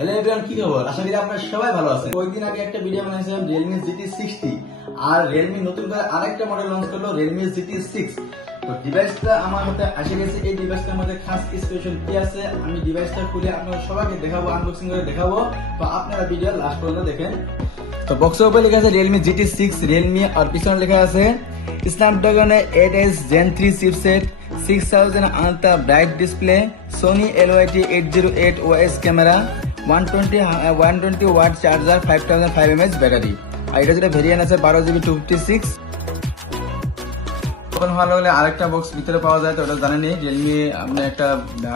Hello everyone, কি খবর? আশা করি আপনারা সবাই ভালো আছেন। কয়েকদিন আগে একটা ভিডিও বানাইছিলাম Realme GT60 আর Realme নতুন করে আরেকটা মডেল লঞ্চ করলো Realme GT6। তো ডিভাইসটা আমার হাতে এসে গেছে। এই ডিভাইসটার মধ্যে খাস স্পেশাল কি আছে আমি ডিভাইসটা খুলে আপনাদের সবাইকে দেখাবো, আনবক্সিং করে দেখাবো। তো আপনারা ভিডিও লাস্ট পর্যন্ত দেখেন। তো বক্সের উপরে লেখা আছে Realme GT6 Realme আর পিছনে লেখা আছে Snapdragon 8s Gen 3 chipset, 6000 Ultra bright display, Sony LYT 808 OS camera, 120 watt charger, 5005 mAh battery. আর এটা যেটা ভেরিয়েন্ট আছে 12GB 256। তখন ভালো হলে আরেকটা বক্স ভিতরে পাওয়া যায়, তো ওটা জানেনি রিয়েলমি আপনি একটা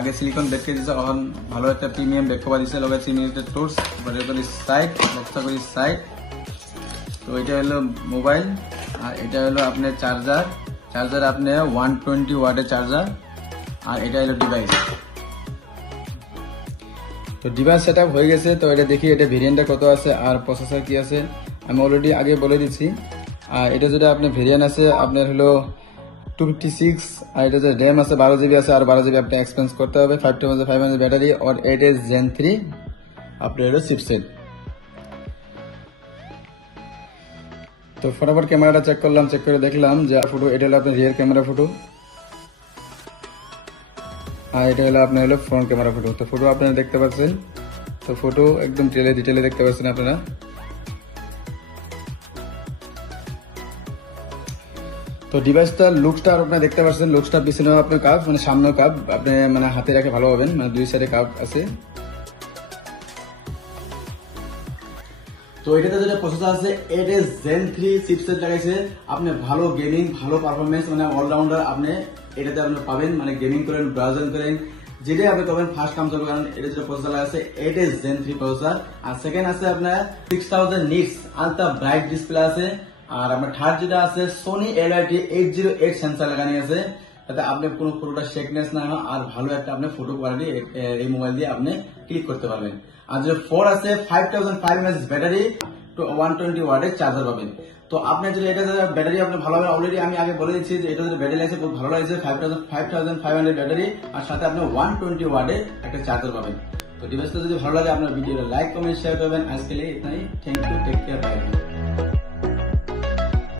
আগে সিলিকন ব্যাগ কে দিয়েছে, এখন ভালো একটা প্রিমিয়াম ব্যাগ কভার দিয়েছে, লগে 3 মিনিটের টুলস করি সাইড বক্সটা করি সাইড। তো এটা হলো মোবাইল আর এটা হলো আপনার চার্জার আপনি 120 ওয়াটের চার্জার। আর এটা হলো ডিভাইস। তো ডিভাইস সেটআপ হয়ে গেছে। তো এটা দেখি এটা ভেরিয়েন্টটা কত আছে আর প্রসেসর কি আছে আমি অলরেডি আগে বলে দিচ্ছি। আর এটা যেটা আপনার ভেরিয়েন্ট আছে আপনার হলো 256 আর এটা যে র্যাম আছে 12GB আছে আর 12GB আপনি এক্সপেন্স করতে হবে, 5005 mAh ব্যাটারি আর 8s Gen 3 আপনার হলো চিপসেট। তো ফটাফট ক্যামেরাটা চেক করলাম, চেক করে দেখলাম যে ফটো এটা হলো আপনার রিয়ার ক্যামেরা ফটো আর এটা হলো আপনার হলো ফ্রন্ট ক্যামেরা ফটো। তো ফটো আপনারা দেখতে পাচ্ছেন, তো ফটো একদম ডিটেলে দেখতে পাচ্ছেন আপনারা। তো ডিভাইসটার লুকসটা আপনারা দেখতে পাচ্ছেন, লুকসটা পিছনেও আপনার কাপ মানে সামনেও কাপ, আপনি মানে হাতে রাখে ভালো হবেন, মানে দুই সাইডে কাপ আছে। তো এটাতে যেটা প্রসেসর আছে 8s Gen 3 চিপসেট লাগাইছে। আপনি ভালো গেমিং ভালো পারফরমেন্স মানে অলরাউন্ডার আপনি এটাতে আপনি পাবেন, মানে গেমিং করেন ব্রাউজিং করেন যেটাই আপনি পাবেন ফার্স্ট কাম চলবে, কারণ এটা যেটা প্রসেসর আছে 8s Gen 3 প্রসেসর। আর সেকেন্ড আছে আপনার 6000 নিটস আলট্রা ব্রাইট ডিসপ্লে আছে। আর আপনার থার্ড যেটা আছে Sony LYT 808 সেন্সর লাগানো আছে, যাতে আপনি কোনো ফটোটা শেকনেস না হয় আর ভালো একটা আপনি ফটো কোয়ালিটি এই মোবাইল দিয়ে আপনি ক্লিক করতে পারবেন। আর যে 4 আছে 5005 mAh ব্যাটারি, 120 ওয়াটের চার্জার পাবেন। তো আপনি যদি এটা ব্যাটারি আপনি ভালো হবে, অলরেডি আমি আগে বলে দিচ্ছি যে এটা ব্যাটারি আছে খুব ভালো লাগছে, 5500 ব্যাটারি আর সাথে আপনি 120 ওয়াটের একটা চার্জার পাবেন। তো ডিভাইসটা যদি ভালো লাগে আপনার ভিডিওটা লাইক কমেন্ট শেয়ার করবেন। আজকে এটাই, thank you, take care, by.